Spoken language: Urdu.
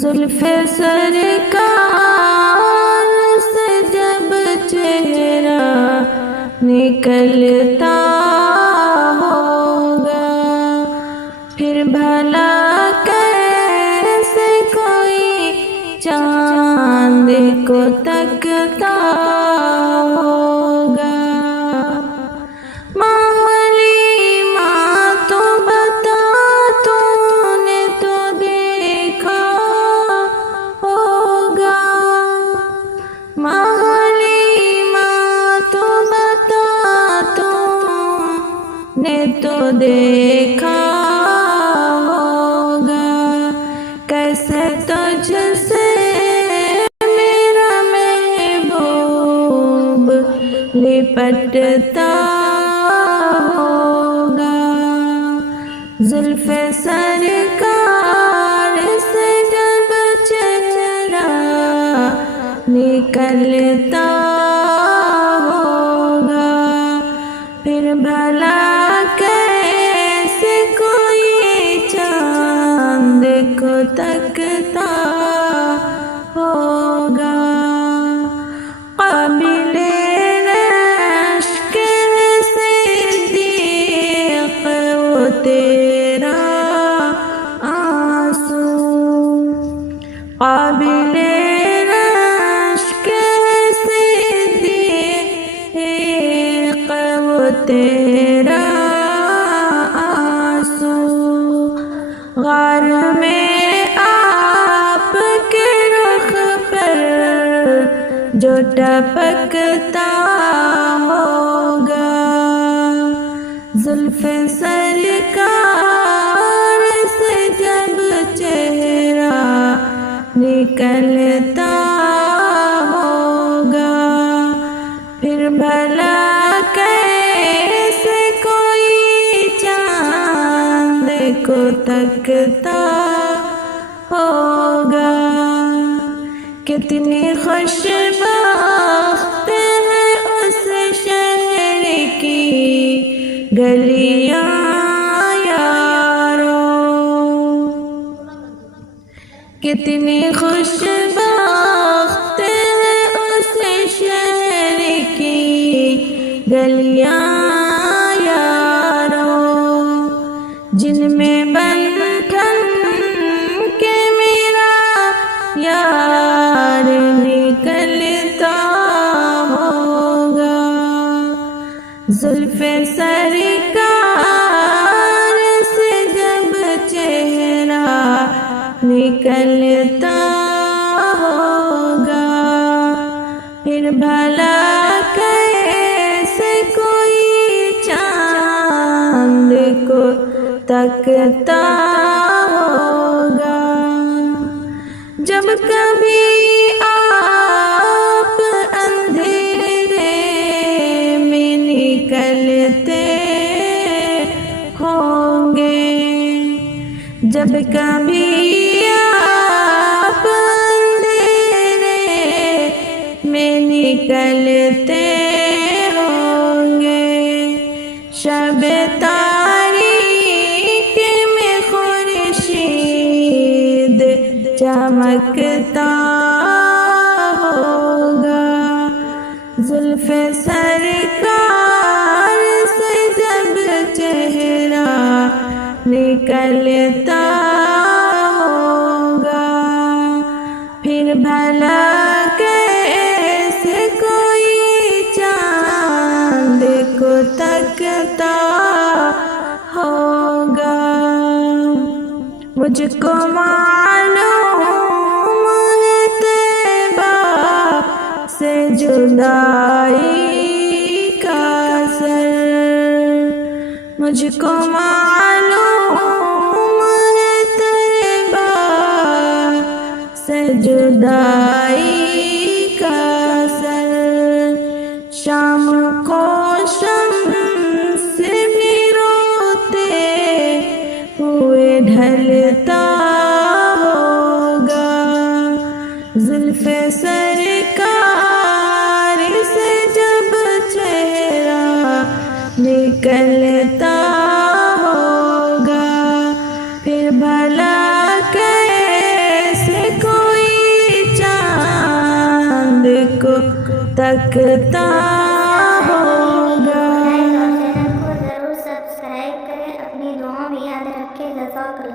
زلف سرکار سے جب چہرہ نکلتا ہوگا، پھر بھلا کیسے کوئی چاند کو تکتا ہوگا۔ نے تو دیکھا ہوگا، کیسے تجھ سے میرا محبوب لپٹتا ہوگا۔ زلف سرکار سے جب چہرہ نکلتا ہوگا، پھر بھلا کیسے کوئی چاند کو تکتا ہوگا۔ قابل رشک صدیق وہ تیرا آنسو، قابل رشک صدیق وہ تیرا غار میں آپ کے رخ پر جو ٹپکتا ہوگا۔ زلف سرکار سے جب چہرہ نکلتا ہوگا، پھر بھلا کیسے کوئی چاند کو تکتا ہوگا۔ کتنی خوش بخت ہے اس شہر کی گلیاں یارو، کتنی خوش بخت ہے اس شہر کی گلیاں جن میں بن ٹھن کے میرا یار نکلتا ہوگا۔ زلف سرکار سے جب چہرہ نکلتا ہوگا، پھر بھلا کیسے کوئی چاند کو تکتا ہوگا۔ جب کبھی آپ اندھیرے میں نکلتے ہوں گے، جب کبھی آپ اندھیرے میں نکلتے ہوں گے، شب چمکتا ہوگا۔ زلف سرکار سے جب چہرہ نکلتا ہوگا، پھر بھلا کیسے کوئی چاند کو تکتا ہوگا۔ مجھ کو معلوم ہے طیبہ سے جدائی کا اثر، مجھ کو معلوم ہے طیبہ سے جدائی کا اثر، شام کو شمس بھی روتے ہوئے ڈھلتا ہوگا۔ زلف سرکار سے جب چہرہ نکلتا ہوگا، پھر بھلا کیسے کو تکتا ہوگا۔ چینل کو ضرور سبسکرائب کریں، اپنی دعاؤں میں یاد رکھیں۔ جزاک اللہ۔